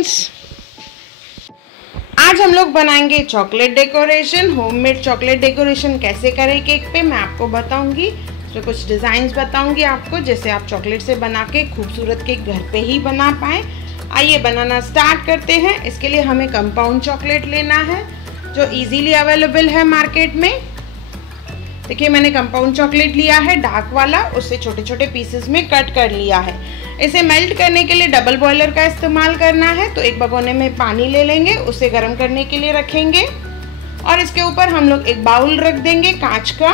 Friends, आज हम लोग बनाएंगे chocolate decoration. Homemade chocolate decoration कैसे करें केक पे मैं आपको बताऊंगी। तो कुछ डिज़ाइंस बताऊंगी आपको, जैसे आप चॉकलेट से बना के खूबसूरत केक घर पे ही बना पाएँ। आइए बनाना स्टार्ट करते हैं। इसके लिए हमें कंपाउंड चॉकलेट लेना है जो इजीली अवेलेबल है मार्केट में। देखिए मैंने कंपाउंड चॉकलेट लिया है डार्क वाला, उससे छोटे छोटे पीसेस में कट कर लिया है। इसे मेल्ट करने के लिए डबल बॉयलर का इस्तेमाल करना है। तो एक भगोने में पानी ले लेंगे, उसे गर्म करने के लिए रखेंगे और इसके ऊपर हम लोग एक बाउल रख देंगे कांच का।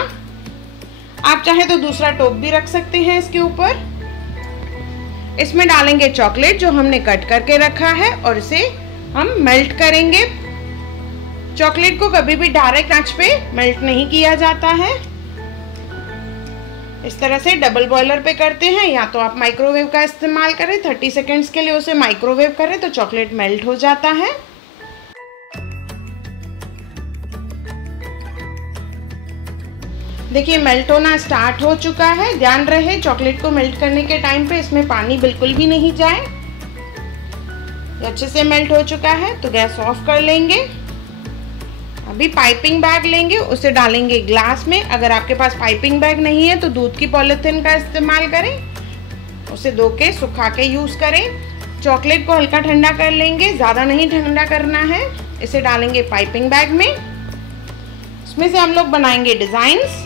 आप चाहे तो दूसरा टोप भी रख सकते हैं इसके ऊपर। इसमें डालेंगे चॉकलेट जो हमने कट करके रखा है और इसे हम मेल्ट करेंगे। चॉकलेट को कभी भी डायरेक्ट आंच पे मेल्ट नहीं किया जाता है। इस तरह से डबल बॉयलर पे करते हैं, या तो आप माइक्रोवेव का इस्तेमाल करें। 30 सेकेंड्स के लिए उसे माइक्रोवेव करें तो चॉकलेट मेल्ट हो जाता है। देखिए मेल्ट होना स्टार्ट हो चुका है। ध्यान रहे चॉकलेट को मेल्ट करने के टाइम पे इसमें पानी बिल्कुल भी नहीं जाए। ये अच्छे से मेल्ट हो चुका है तो गैस ऑफ कर लेंगे। अभी पाइपिंग बैग लेंगे, उसे डालेंगे ग्लास में। अगर आपके पास पाइपिंग बैग नहीं है तो दूध की पॉलिथीन का इस्तेमाल करें। उसे धो के सुखा के यूज़ करें। चॉकलेट को हल्का ठंडा कर लेंगे, ज़्यादा नहीं ठंडा करना है। इसे डालेंगे पाइपिंग बैग में। इसमें से हम लोग बनाएंगे डिज़ाइंस।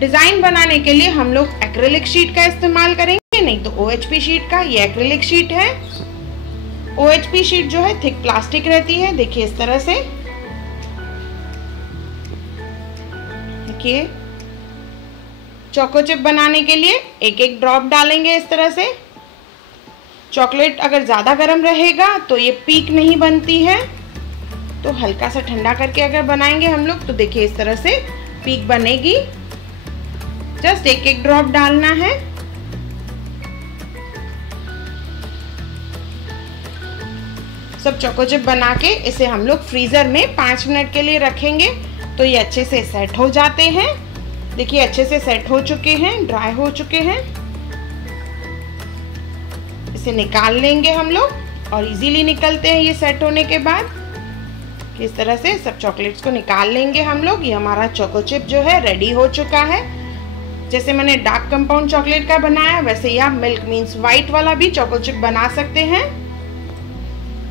डिज़ाइन बनाने के लिए हम लोग एक्रिलिक शीट का इस्तेमाल करेंगे, नहीं तो OHP शीट का। ये एक्रिलिक शीट है। OHP शीट जो है थिक प्लास्टिक रहती है। देखिए इस तरह से चोको चिप बनाने के लिए एक एक ड्रॉप डालेंगे इस तरह से। चॉकलेट अगर ज़्यादा गर्म रहेगा तो ये पीक नहीं बनती है, तो हल्का सा ठंडा करके अगर बनाएंगे हम लोग तो देखिए इस तरह से पीक बनेगी। जस्ट एक एक ड्रॉप डालना है। सब चोको चिप बना के इसे हम लोग फ्रीज़र में 5 मिनट के लिए रखेंगे तो ये अच्छे से सेट हो जाते हैं। देखिए अच्छे से सेट हो चुके हैं, ड्राई हो चुके हैं। इसे निकाल लेंगे हम लोग और इजीली निकलते हैं ये सेट होने के बाद। इस तरह से सब चॉकलेट्स को निकाल लेंगे हम लोग। ये हमारा चोको चिप जो है रेडी हो चुका है। जैसे मैंने डार्क कंपाउंड चॉकलेट का बनाया वैसे ही आप मिल्क मीन्स वाइट वाला भी चोको चिप बना सकते हैं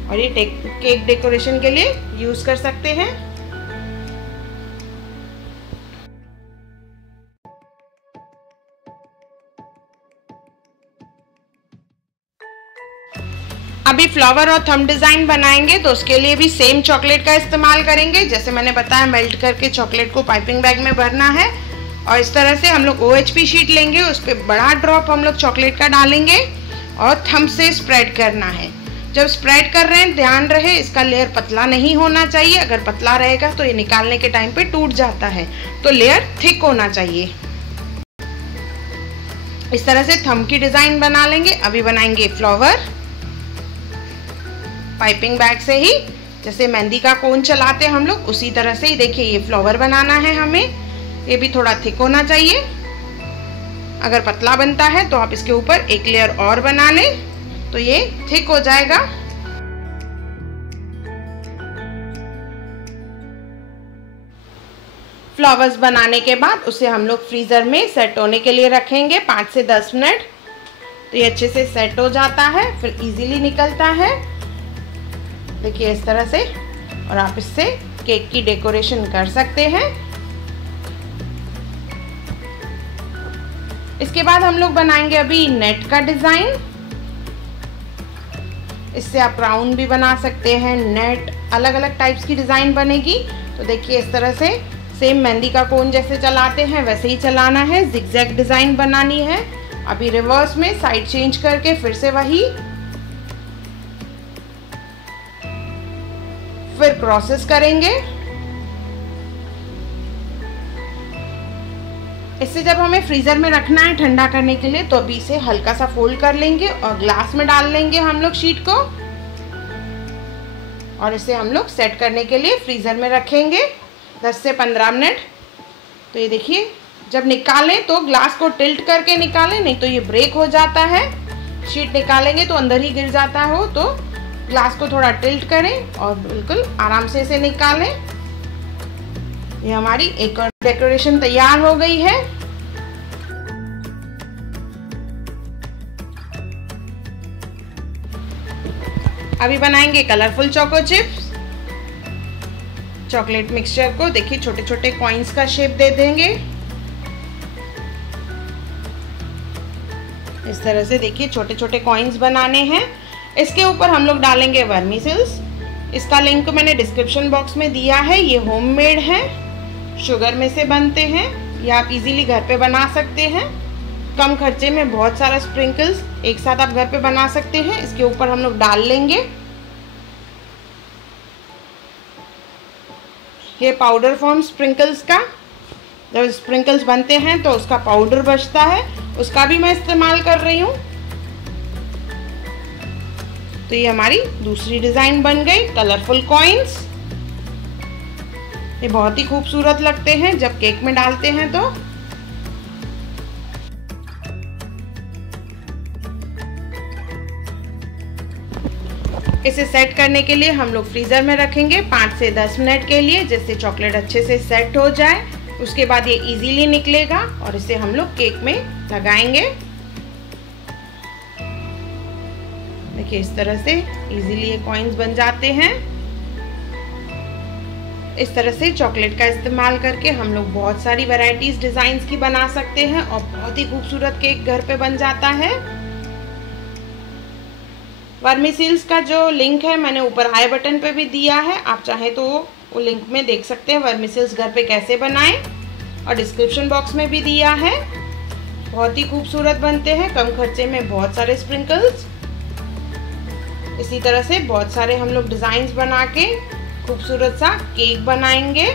और ये केक डेकोरेशन के लिए यूज़ कर सकते हैं। अभी फ्लावर और थंब डिज़ाइन बनाएंगे तो उसके लिए भी सेम चॉकलेट का इस्तेमाल करेंगे। जैसे मैंने बताया मेल्ट करके चॉकलेट को पाइपिंग बैग में भरना है और इस तरह से हम लोग OHP शीट लेंगे, उस पर बड़ा ड्रॉप हम लोग चॉकलेट का डालेंगे और थंब से स्प्रेड करना है। जब स्प्रेड कर रहे हैं ध्यान रहे इसका लेयर पतला नहीं होना चाहिए। अगर पतला रहेगा तो ये निकालने के टाइम पे टूट जाता है, तो लेयर थिक होना चाहिए। इस तरह से थंब की डिज़ाइन बना लेंगे। अभी बनाएंगे फ्लावर पाइपिंग बैग से ही, जैसे मेहंदी का कोन चलाते हैं हम लोग उसी तरह से ही। देखिए ये फ्लावर बनाना है हमें। ये भी थोड़ा थिक होना चाहिए। अगर पतला बनता है तो आप इसके ऊपर एक लेयर और बना लें तो ये थिक हो जाएगा। फ्लावर्स बनाने के बाद उसे हम लोग फ्रीज़र में सेट होने के लिए रखेंगे 5 से 10 मिनट। तो ये अच्छे से सेट हो जाता है, फिर इजीली निकलता है। देखिए इस तरह से, और आप इससे केक की डेकोरेशन कर सकते हैं। इसके बाद हम लोग बनाएंगे अभी नेट का डिज़ाइन। इससे आप राउंड भी बना सकते हैं, नेट, अलग अलग टाइप्स की डिज़ाइन बनेगी। तो देखिए इस तरह से सेम मेहंदी का कोन जैसे चलाते हैं वैसे ही चलाना है। जिगजैग डिज़ाइन बनानी है। अभी रिवर्स में साइड चेंज करके फिर से वही, फिर क्रॉसेस करेंगे। इससे जब हमें फ्रीज़र में रखना है ठंडा करने के लिए तो अभी इसे हल्का सा फोल्ड कर लेंगे और ग्लास में डाल लेंगे हम लोग शीट को और इसे हम लोग सेट करने के लिए फ्रीज़र में रखेंगे 10 से 15 मिनट। तो ये देखिए जब निकालें तो ग्लास को टिल्ट करके निकालें, नहीं तो ये ब्रेक हो जाता है। शीट निकालेंगे तो अंदर ही गिर जाता हो, तो ग्लास को थोड़ा टिल्ट करें और बिल्कुल आराम से इसे निकालें। ये हमारी एक और डेकोरेशन तैयार हो गई है। अभी बनाएंगे colourful choco chips. Chocolate mixture को देखिए छोटे छोटे कॉइन्स का शेप दे देंगे। इस तरह से देखिए छोटे छोटे कॉइन्स बनाने हैं। इसके ऊपर हम लोग डालेंगे वर्मीसेल्स। इसका लिंक मैंने डिस्क्रिप्शन बॉक्स में दिया है। ये होममेड है, शुगर में से बनते हैं। ये आप इजीली घर पे बना सकते हैं। कम खर्चे में बहुत सारा स्प्रिंकल्स एक साथ आप घर पे बना सकते हैं। इसके ऊपर हम लोग डाल लेंगे ये पाउडर फॉर्म स्प्रिंकल्स का। जब स्प्रिंकल्स बनते हैं तो उसका पाउडर बचता है, उसका भी मैं इस्तेमाल कर रही हूँ। तो ये हमारी दूसरी डिजाइन बन गई, कलरफुल कॉइन्स। ये बहुत ही खूबसूरत लगते हैं जब केक में डालते हैं तो। इसे सेट करने के लिए हम लोग फ्रीजर में रखेंगे 5 से 10 मिनट के लिए, जिससे चॉकलेट अच्छे से सेट हो जाए। उसके बाद ये इजीली निकलेगा और इसे हम लोग केक में लगाएंगे। देखिए इस तरह से इजीली ये कॉइन्स बन जाते हैं। इस तरह से चॉकलेट का इस्तेमाल करके हम लोग बहुत सारी वैरायटीज डिजाइन्स की बना सकते हैं और बहुत ही खूबसूरत केक घर पे बन जाता है। वर्मीसेल्स का जो लिंक है मैंने ऊपर आई बटन पे भी दिया है, आप चाहें तो वो लिंक में देख सकते हैं वर्मीसेल्स घर पे कैसे बनाएं, और डिस्क्रिप्शन बॉक्स में भी दिया है। बहुत ही खूबसूरत बनते हैं, कम खर्चे में बहुत सारे स्प्रिंकल्स। इसी तरह से बहुत सारे हम लोग डिज़ाइंस बना के खूबसूरत सा केक बनाएंगे।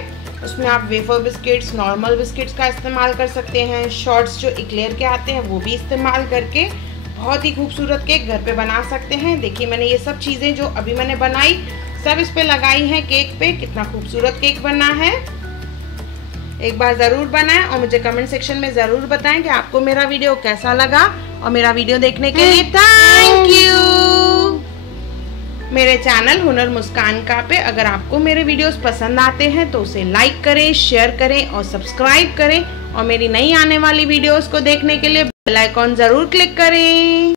उसमें आप वेफर बिस्किट्स, नॉर्मल बिस्किट्स का इस्तेमाल कर सकते हैं। शॉर्ट्स जो इक्लेयर के आते हैं वो भी इस्तेमाल करके बहुत ही खूबसूरत केक घर पे बना सकते हैं। देखिए मैंने ये सब चीज़ें जो अभी मैंने बनाई सब इस पे लगाई हैं केक पे। कितना खूबसूरत केक बना है। एक बार ज़रूर बनाएं और मुझे कमेंट सेक्शन में ज़रूर बताएं कि आपको मेरा वीडियो कैसा लगा। और मेरा वीडियो देखने के लिए थैंक यू। मेरे चैनल हुनर मुस्कान का पे अगर आपको मेरे वीडियोस पसंद आते हैं तो उसे लाइक करें, शेयर करें और सब्सक्राइब करें। और मेरी नई आने वाली वीडियोस को देखने के लिए बेल आइकॉन ज़रूर क्लिक करें।